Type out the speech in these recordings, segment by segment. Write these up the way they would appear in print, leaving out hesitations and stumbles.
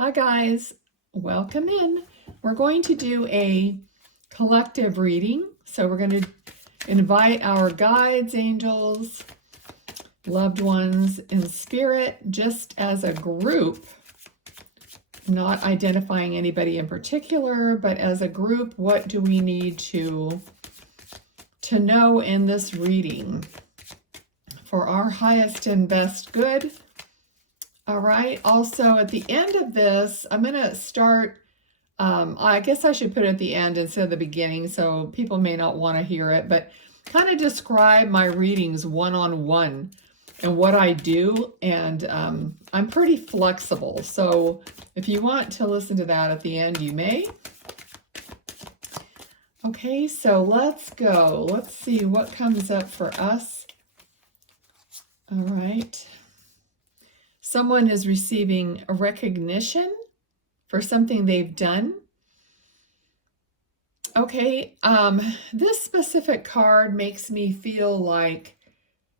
Hi guys, welcome in. We're going to do a collective reading. So we're going to invite our guides, angels, loved ones in spirit, just as a group, not identifying anybody in particular, but as a group, what do we need to know in this reading for our highest and best good? All right. Also, at the end of this, I'm going to start, I guess I should put it at the end instead of the beginning, so people may not want to hear it, but kind of describe my readings one-on-one and what I do. And I'm pretty flexible. So if you want to listen to that at the end, you may. Okay, so let's go. Let's see what comes up for us. All right. Someone is receiving a recognition for something they've done. Okay, this specific card makes me feel like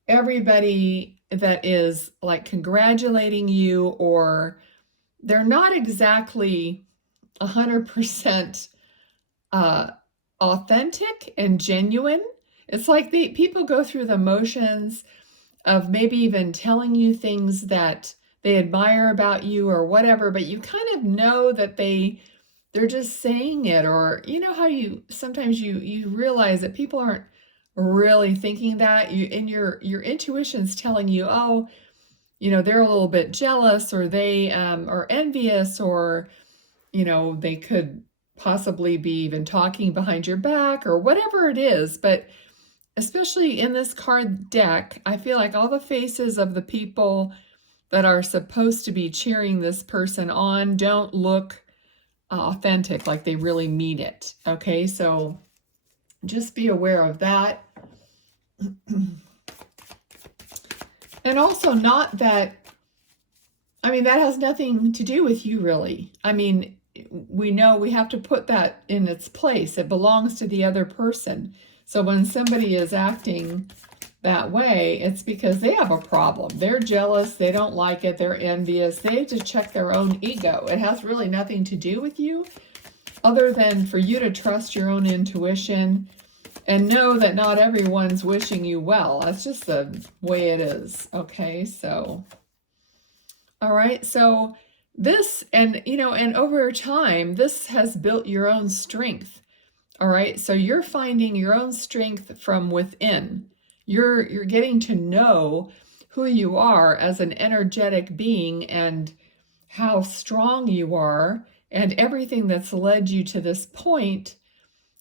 everybody that is like congratulating you, or they're not exactly 100% authentic and genuine. It's like people go through the motions of maybe even telling you things that they admire about you or whatever, but you kind of know that they're just saying it. Or you know how you sometimes you realize that people aren't really thinking that, and your intuition's telling you, oh, you know, they're a little bit jealous, or they are envious, or you know, they could possibly be even talking behind your back or whatever it is. But especially in this card deck, I feel like all the faces of the people that are supposed to be cheering this person on don't look authentic, like they really mean it. Okay, so just be aware of that. And also, not that, I mean, that has nothing to do with you, really. I mean, we know we have to put that in its place. It belongs to the other person. So when somebody is acting that way, it's because they have a problem. They're jealous, they don't like it, they're envious. They have to check their own ego. It has really nothing to do with you, other than for you to trust your own intuition and know that not everyone's wishing you well. That's just the way it is. Okay, so, all right, so this, and you know, and over time, this has built your own strength. All right, so you're finding your own strength from within. You're getting to know who you are as an energetic being and how strong you are, and everything that's led you to this point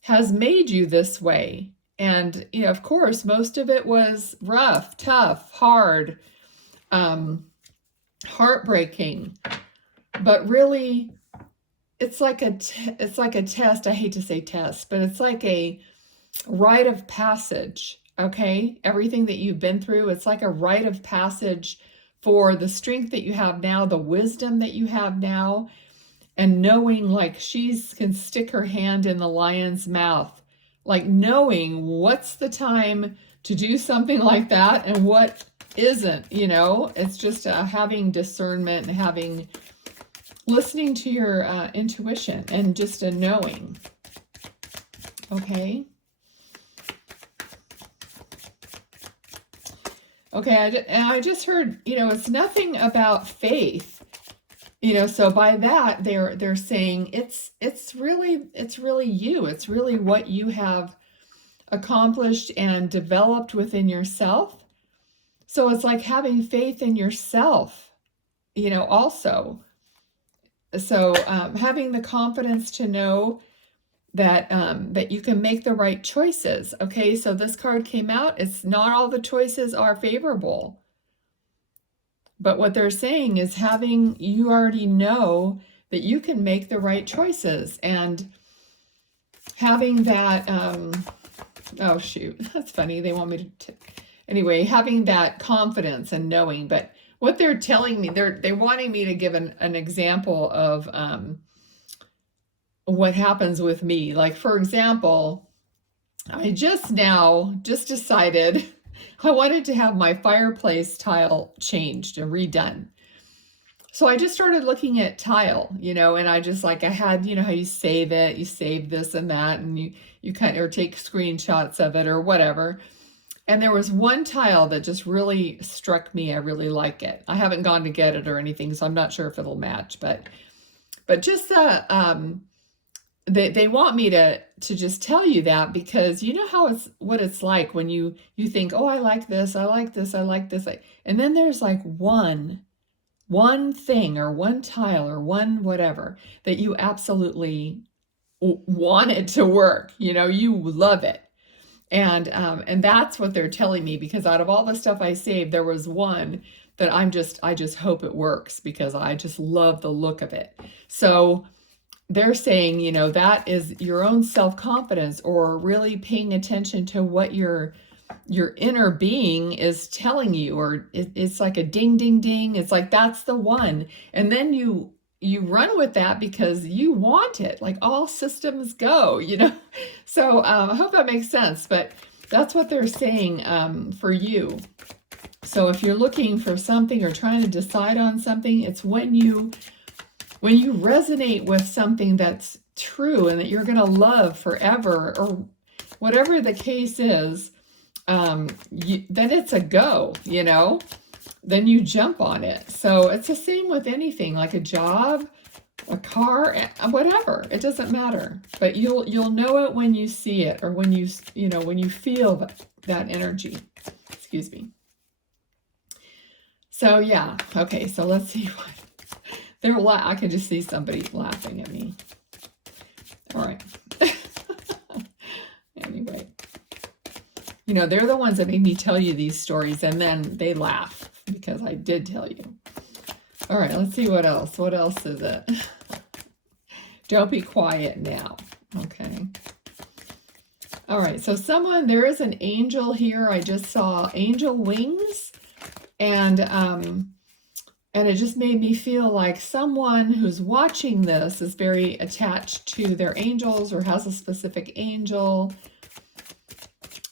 has made you this way. And you know, of course, most of it was rough, tough, hard, heartbreaking, but really it's like a test. I hate to say test, but it's like a rite of passage. Okay, everything that you've been through, it's like a rite of passage for the strength that you have now, the wisdom that you have now, and knowing like she can stick her hand in the lion's mouth, like knowing what's the time to do something like that and what isn't, you know. It's just having discernment and listening to your intuition, and just a knowing. Okay. Okay, I just heard, you know, it's nothing about faith, you know. So by that, they're saying it's really you. It's really what you have accomplished and developed within yourself. So it's like having faith in yourself, you know, also. So having the confidence to know that that you can make the right choices. Okay, so this card came out. It's not all the choices are favorable, but what they're saying is you already know that you can make the right choices, and having that oh shoot, that's funny, they want me to anyway, having that confidence and knowing. But what they're telling me, they're wanting me to give an example of what happens with me. Like, for example, I just decided I wanted to have my fireplace tile changed and redone. So I just started looking at tile, you know, and I just like, I had, you know, how you save it, you save this and that, and you kind of, or take screenshots of it or whatever. And there was one tile that just really struck me. I really like it. I haven't gone to get it or anything, so I'm not sure if it'll match, but just they want me to just tell you that, because you know how what it's like when you think, oh, I like this, I like this, I like this, and then there's like one thing or one tile or one whatever that you absolutely want it to work. You know, you love it. And that's what they're telling me, because out of all the stuff I saved, there was one that I just hope it works, because I just love the look of it. So they're saying, you know, that is your own self-confidence, or really paying attention to what your inner being is telling you, or it's like a ding, ding, ding. It's like, that's the one. And then you run with that because you want it, like all systems go, you know? So I hope that makes sense, but that's what they're saying for you. So if you're looking for something or trying to decide on something, it's when you resonate with something that's true and that you're going to love forever, or whatever the case is, then it's a go, you know, then you jump on it. So it's the same with anything, like a job, a car, whatever, it doesn't matter, but you'll know it when you see it, or when when you feel that energy. Excuse me. So yeah, okay, so let's see what I can just see somebody laughing at me. All right. Anyway. You know, they're the ones that made me tell you these stories, and then they laugh because I did tell you. All right, let's see what else. What else is it? Don't be quiet now. Okay. All right, so there is an angel here. I just saw angel wings, and it just made me feel like someone who's watching this is very attached to their angels, or has a specific angel.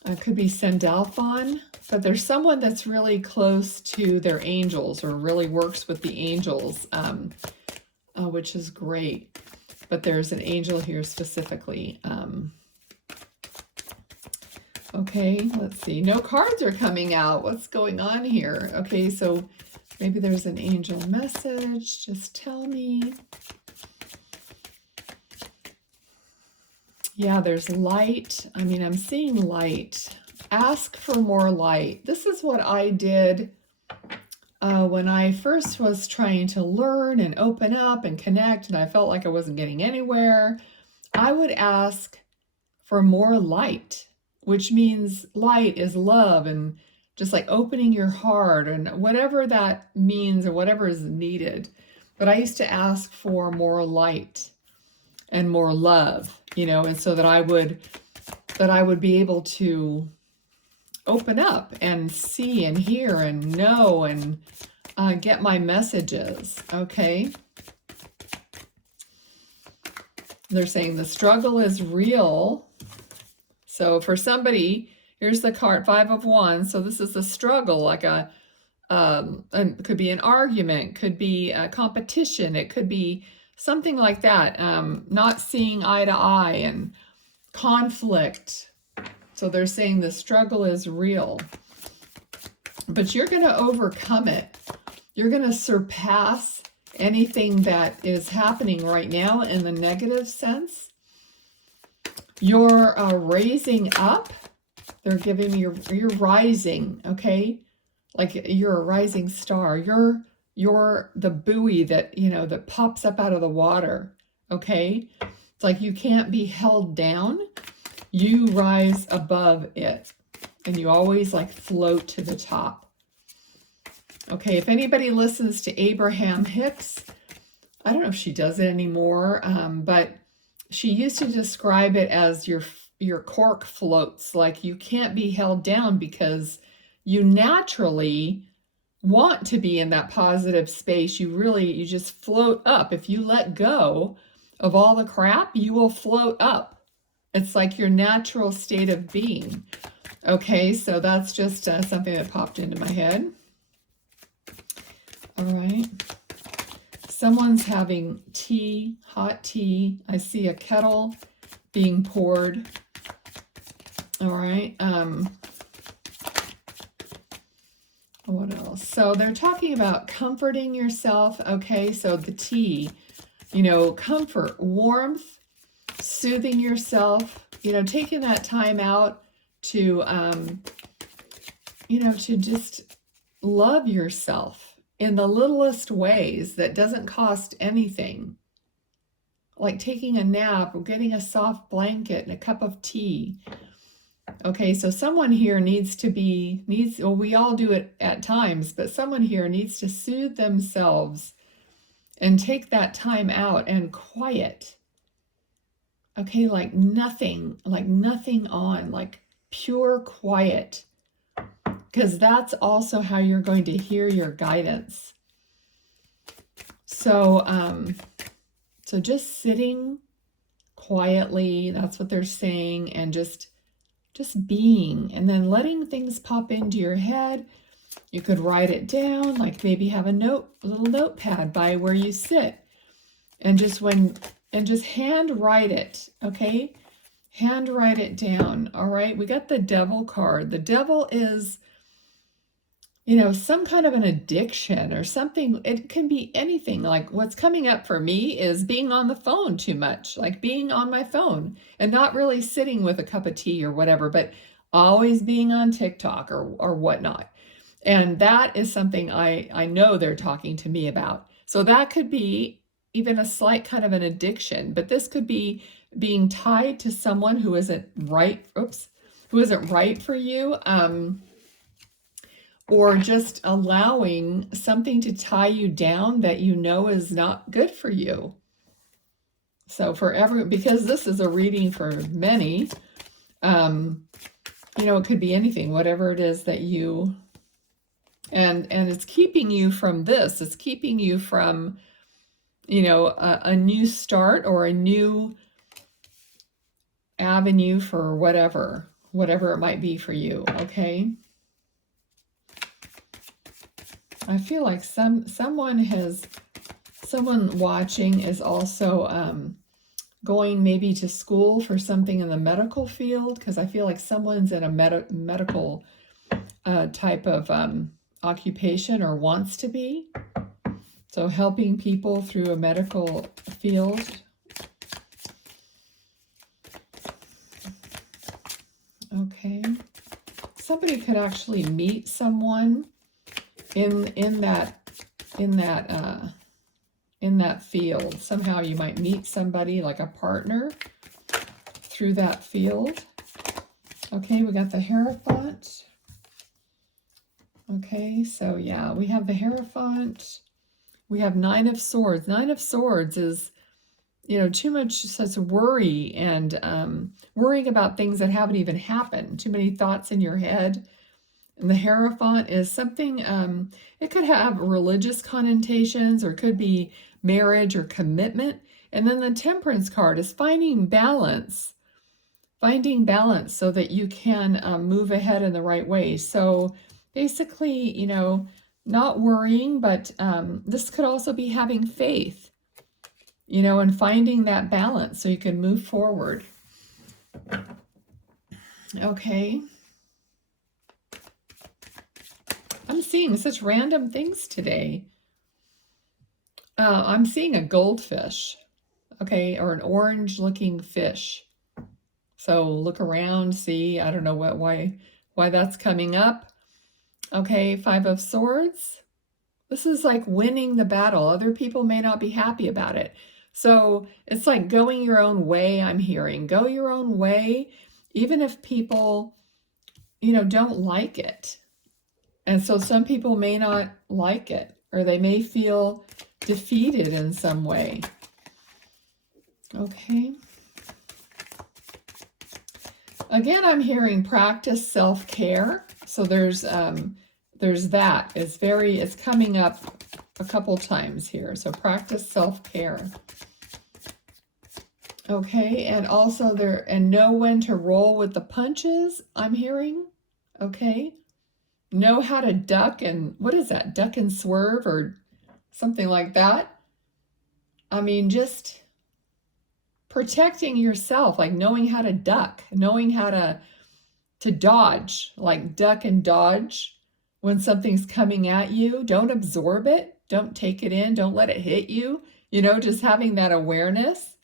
It could be Sandalphon, but there's someone that's really close to their angels, or really works with the angels, which is great. But there's an angel here specifically. Okay, let's see. No cards are coming out. What's going on here? Okay, so maybe there's an angel message. Just tell me. Yeah, there's light. I mean, I'm seeing light. Ask for more light. This is what I did when I first was trying to learn and open up and connect, and I felt like I wasn't getting anywhere. I would ask for more light, which means light is love, and just like opening your heart, and whatever that means, or whatever is needed. But I used to ask for more light and more love, you know, and so that I would be able to open up and see and hear and know and get my messages. Okay. They're saying the struggle is real. So for somebody, here's the card, 5 of Wands. So this is a struggle, like it could be an argument, could be a competition, it could be something like that. Not seeing eye to eye and conflict. So they're saying the struggle is real, but you're going to overcome it. You're going to surpass anything that is happening right now in the negative sense. You're raising up. They're giving me you're rising, okay? Like you're a rising star. You're the buoy that, you know, that pops up out of the water, okay? It's like you can't be held down. You rise above it, and you always like float to the top. Okay, if anybody listens to Abraham Hicks, I don't know if she does it anymore, but she used to describe it as your cork floats, like you can't be held down because you naturally want to be in that positive space. You just float up. If you let go of all the crap, you will float up. It's like your natural state of being. Okay, so that's just something that popped into my head. All right. someone's having tea, hot tea. I see a kettle being poured. All right. What else? So they're talking about comforting yourself. Okay, so the tea, you know, comfort, warmth, soothing yourself, you know, taking that time out to, you know, to just love yourself in the littlest ways that doesn't cost anything. Like taking a nap or getting a soft blanket and a cup of tea. Okay, so someone here well, we all do it at times, but someone here needs to soothe themselves and take that time out and quiet. Okay, like nothing on, like pure quiet. Because that's also how you're going to hear your guidance. So, so just sitting quietly, that's what they're saying, and just being, and then letting things pop into your head. You could write it down, like maybe have a little notepad by where you sit, and just hand write it, okay? Hand write it down, all right? We got the devil card. The devil is, you know, some kind of an addiction or something. It can be anything. Like what's coming up for me is being on the phone too much, like being on my phone and not really sitting with a cup of tea or whatever, but always being on TikTok or whatnot. And that is something I know they're talking to me about. So that could be even a slight kind of an addiction, but this could be being tied to someone who isn't right, who isn't right for you, or just allowing something to tie you down that you know is not good for you. So because this is a reading for many, you know, it could be anything, whatever it is that you, and it's keeping you from this. It's keeping you from, you know, a new start or a new avenue for whatever it might be for you, okay? I feel like someone watching is also going maybe to school for something in the medical field, because I feel like someone's in a medical type of occupation or wants to be. So helping people through a medical field. Okay. Somebody could actually meet someone in that field. Somehow you might meet somebody, like a partner, through that field. Okay, we got the Hierophant. Okay, so yeah, we have the Hierophant. We have Nine of Swords. Nine of Swords is, you know, too much such worry and worrying about things that haven't even happened. Too many thoughts in your head. And the Hierophant is something, it could have religious connotations or could be marriage or commitment. And then the Temperance card is finding balance so that you can move ahead in the right way. So basically, you know, not worrying, but this could also be having faith, you know, and finding that balance so you can move forward. Okay. I'm seeing such random things today. I'm seeing a goldfish, okay, or an orange-looking fish. So look around, see. I don't know why that's coming up. Okay, Five of Swords. This is like winning the battle. Other people may not be happy about it. So it's like going your own way, I'm hearing. Go your own way, even if people, you know, don't like it. And so some people may not like it, or they may feel defeated in some way. Okay. Again, I'm hearing practice self-care. So there's that. It's coming up a couple times here. So practice self-care. Okay, and also know when to roll with the punches, I'm hearing. Okay. Know how to duck and, what is that? Duck and swerve or something like that. I mean, just protecting yourself, like knowing how to duck, knowing how to dodge, like duck and dodge when something's coming at you. Don't absorb it. Don't take it in. Don't let it hit you. You know, just having that awareness.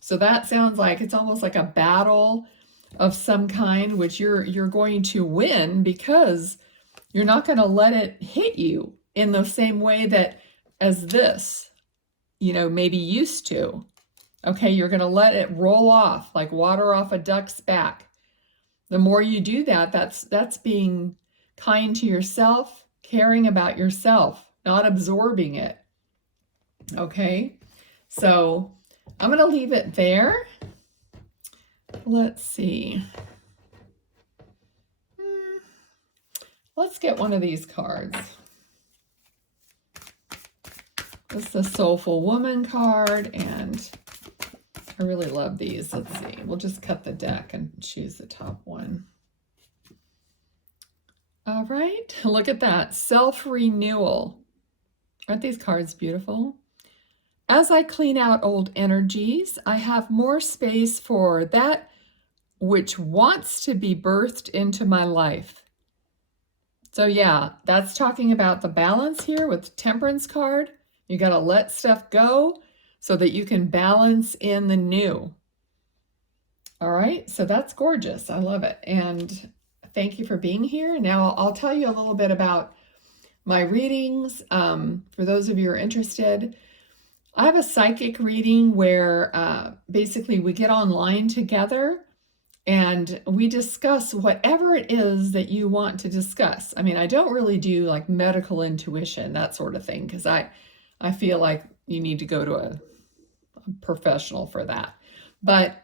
So that sounds like it's almost like a battle of some kind, which you're going to win because you're not going to let it hit you in the same way that as this, you know, maybe used to. Okay, you're going to let it roll off like water off a duck's back. The more you do that, that's being kind to yourself, caring about yourself, not absorbing it. Okay, so I'm going to leave it there. Let's see. Let's get one of these cards. This is the Soulful Woman card, and I really love these. Let's see. We'll just cut the deck and choose the top one. All right. Look at that. Self-renewal. Aren't these cards beautiful? As I clean out old energies, I have more space for that which wants to be birthed into my life. So yeah, that's talking about the balance here with the Temperance card. You got to let stuff go so that you can balance in the new. All right, so that's gorgeous. I love it. And thank you for being here. Now I'll tell you a little bit about my readings. For those of you who are interested, I have a psychic reading where basically we get online together and we discuss whatever it is that you want to discuss. I mean, I don't really do like medical intuition, that sort of thing, because I feel like you need to go to a professional for that. But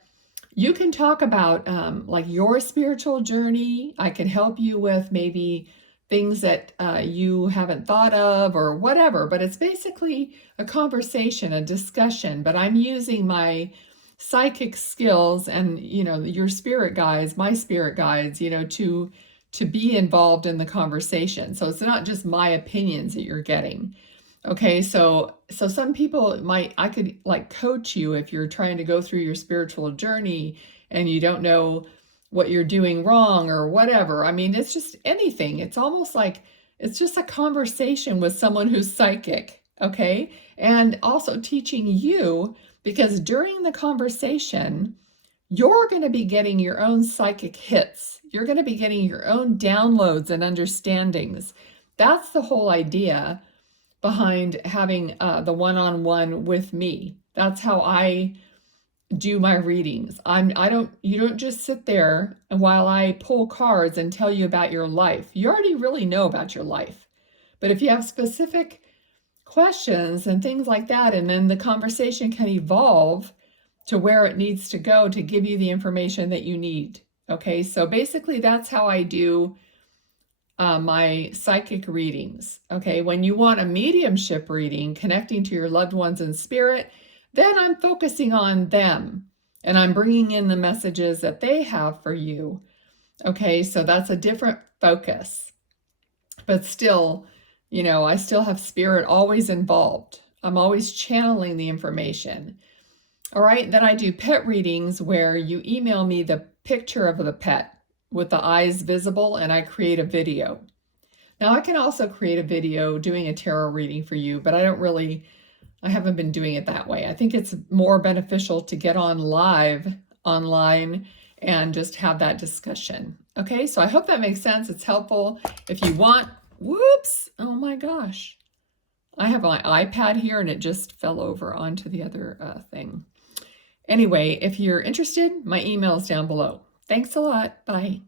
you can talk about like your spiritual journey. I can help you with maybe things that you haven't thought of or whatever, but it's basically a conversation, a discussion, but I'm using my psychic skills and, you know, your spirit guides, my spirit guides, you know, to be involved in the conversation. So it's not just my opinions that you're getting. Okay, so some people I could like coach you if you're trying to go through your spiritual journey and you don't know what you're doing wrong or whatever. I mean, it's just anything. It's almost like it's just a conversation with someone who's psychic, okay? And also teaching you, because during the conversation, you're going to be getting your own psychic hits. You're going to be getting your own downloads and understandings. That's the whole idea behind having the one-on-one with me. That's how I do my readings. You don't just sit there and while I pull cards and tell you about your life. You already really know about your life. But if you have specific questions and things like that, and then the conversation can evolve to where it needs to go to give you the information that you need. Okay, so basically that's how I do my psychic readings. Okay, when you want a mediumship reading, connecting to your loved ones in spirit, then I'm focusing on them and I'm bringing in the messages that they have for you. Okay, so that's a different focus. But still, you know, I still have spirit always involved. I'm always channeling the information. All right, then I do pet readings where you email me the picture of the pet with the eyes visible and I create a video. Now I can also create a video doing a tarot reading for you, but I haven't been doing it that way. I think it's more beneficial to get on live online and just have that discussion. Okay, so I hope that makes sense. It's helpful. If you want, whoops, oh my gosh. I have my iPad here and it just fell over onto the other thing. Anyway, if you're interested, my email is down below. Thanks a lot. Bye.